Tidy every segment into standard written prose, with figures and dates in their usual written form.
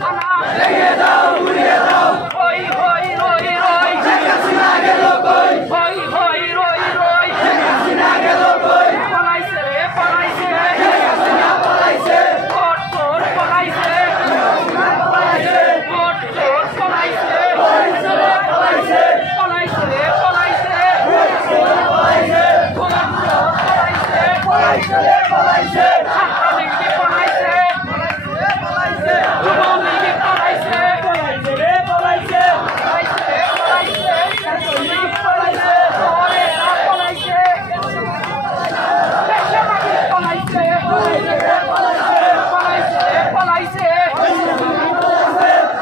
থানা ভেঙে দাও গুড়িয়ে দাও হই হই রই রই শেখ হাসিনা গেল কই হই হই রই রই শেখ হাসিনা গেল কই পলাইছে রে পলাইছে শেখ হাসিনা পলাইছে ভোট চোর পলাইছে ভোট চোর পলাইছে পলাইছে রে পলাইছে পলাইছে রে পলাইছে পলাইছে ভোট চোর পলাইছে পলাইছে রে পলাইছে ছাত্রলীগ পলাইছে পলাইছে যুবলীগ পলাইছে পলাইছে রে পলাইছে পলাইছে রে পলাইছে ছাত্রলীগ পলাইছে ওরেরা পলাইছে দেশবাসী পলাইছে পলাইছে রে পলাইছে পলাইছে রে পলাইছে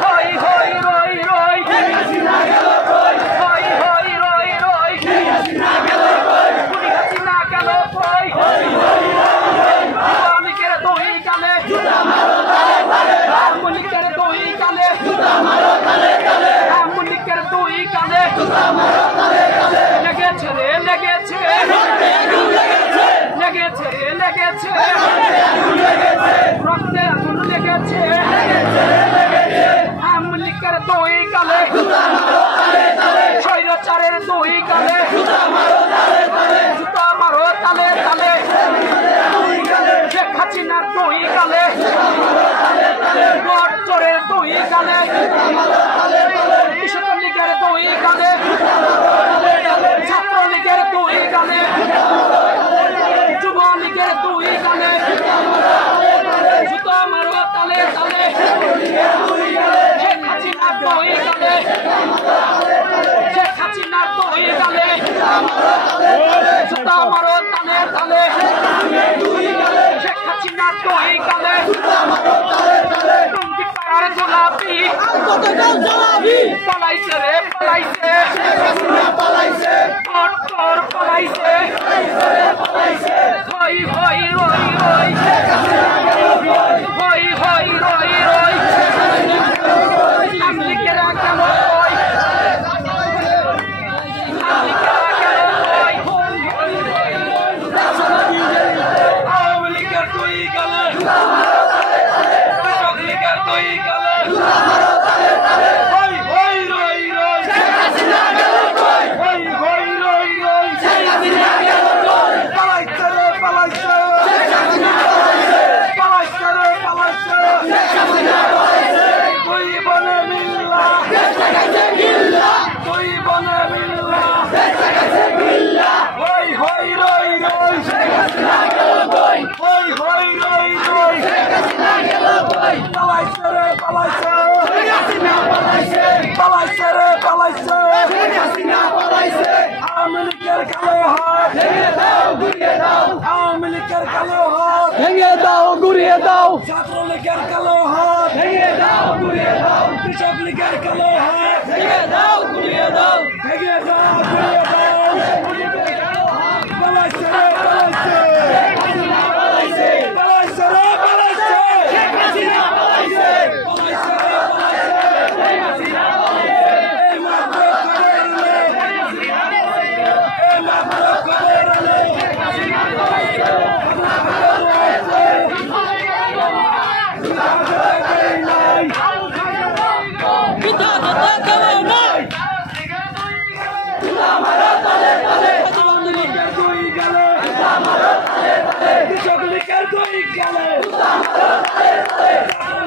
হই হই রই রই শেখ হাসিনা গেল কই হই হই রই রই শেখ হাসিনা গেল কই গুড়ি হাসিনা গেল কই হই হই রই যুবলীগের দুই গালে জুতা মারো তালে তালে আমলীগের দুই গালে জুতা মারো তালে তালে আমলীগের দুই গালে জুতা মারো তালে তালে লেগেছে রে লেগেছে রক্তে আগুন লেগেছে লেগেছে রে লেগেছে রক্তে আগুন লেগেছে লেগেছে লেগেছে আমলীগের দুই গালে জুতা মারো তালে তালে স্বৈরাচারের দুই গালে জুতা মারো তালে তালে জুতা মারো তালে তালে শেখ হাসিনার দুই গালে ভোট চোরের দুই গালে কৃষক লীগের দুই গালে ছাত্রলীগের দুই গালে যুব লীগের দুই গালে জুতো মারো তালে তালে শেখ হাসিনার দুই গালে শেখ হাসিনার দুই গালে জুতো মারো তালে তালে শেখ হাসিনার দুই গালে টুঙ্গি পাড়ার গোলাপি পালাইছে রে পালাইছে পালাইছে ভোট চোর পালাইছে হই হই রই রই হই হই রই রই আমলীগেরা গেল কই আমলীগেরা গেল কই আওয়ামী লীগের দুই গালে কৃষক লীগের দুই গালে হই হই রই রই শেখ হাসিনা গেল কই হই হই রই রই শেখ হাসিনা গেল কই পালাইছে রে পালাইছে শেখ হাসিনা পালাইছে পালাইছে রে পালাইছে শেখ হাসিনা পালাইছে দুই বনে মিল্লা দেশ লাগাইছে গিল্লা দুই বনে মিল্লা দেশ লাগাইছে গিল্লা হই হই রই রই শেখ হাসিনা গেল কই হই হই রই রই শেখ হাসিনা গেল কই পালাইছে রে পালাইছে শেখ হাসিনা পালাইছে পালাইছে রে পালাইছে শেখ হাসিনা পালাইছে আওয়ামী লীগের কালো হাত ভেঙে দাও গুড়িয়ে দাও আওয়ামী লীগের কালো হাত ভেঙে দাও গুড়িয়ে দাও ছাত্রলীগের কালো হাত ভেঙে দাও গুড়িয়ে দাও কৃষক লীগের কালো হাত ভেঙে দাও গুড়িয়ে দাও ভেঙে দাও গুড়িয়ে দাও পালাইছে রে পালাইছে শেখ হাসিনা পালাইছে পালাইছে রে পালাইছে শেখ হাসিনা পালাইছে পালাইছে রে পালাইছে শেখ হাসিনা পালাইছে এই মাত্র খবর রে শেখ হাসিনা পালাইছে এই মাত্র খবর রে শেখ হাসিনা পালাইছে কৃষক লীগের দুই গালে পালাইছে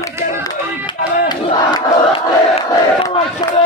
রে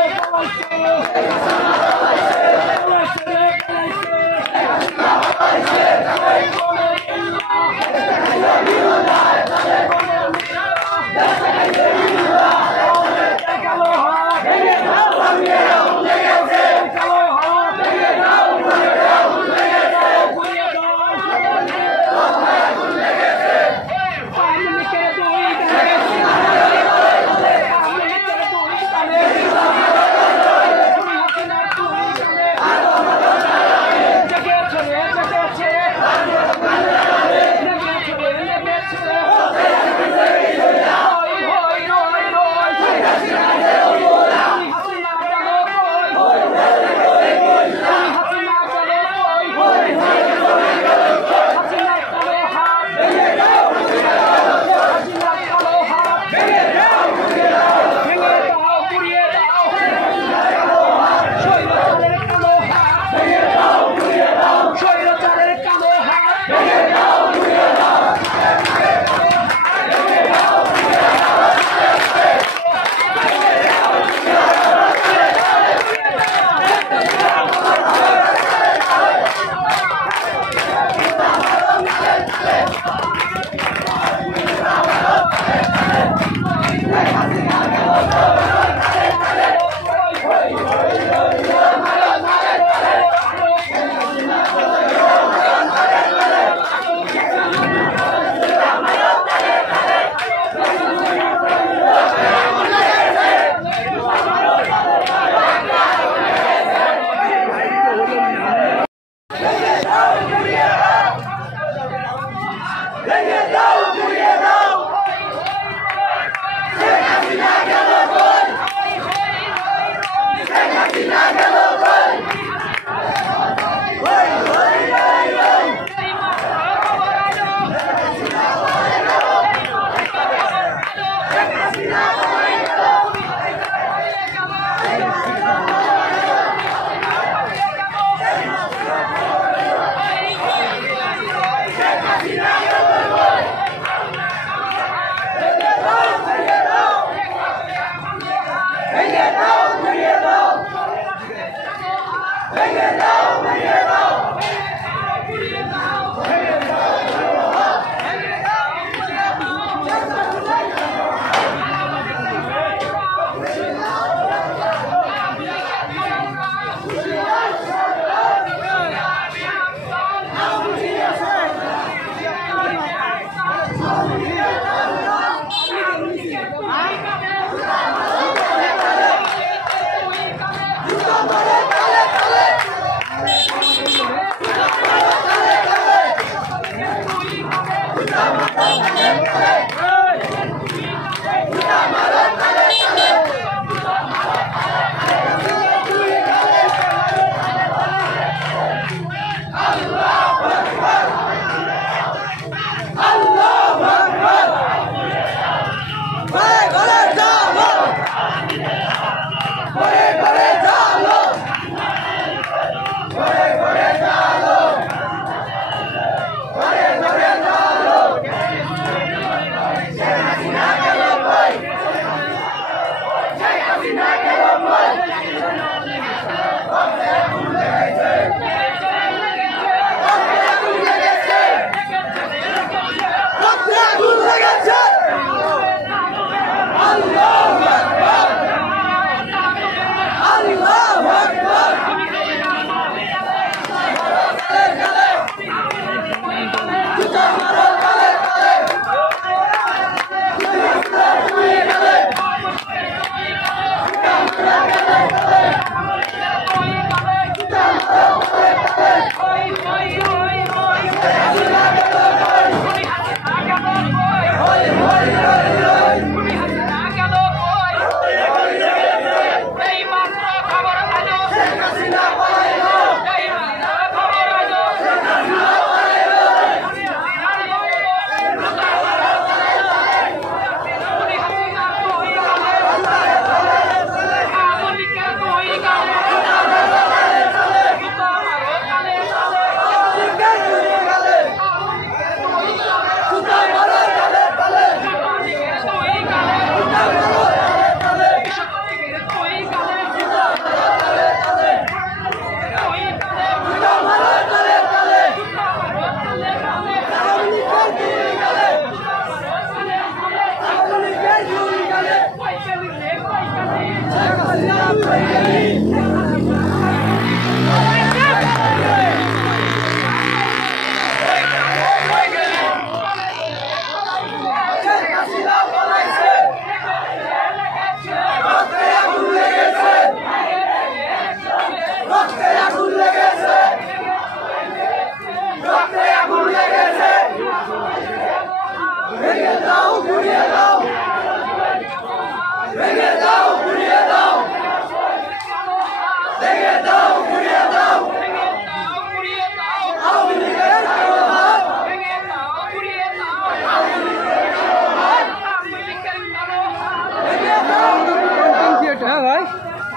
ভাই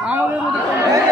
আমাদের মধ্যে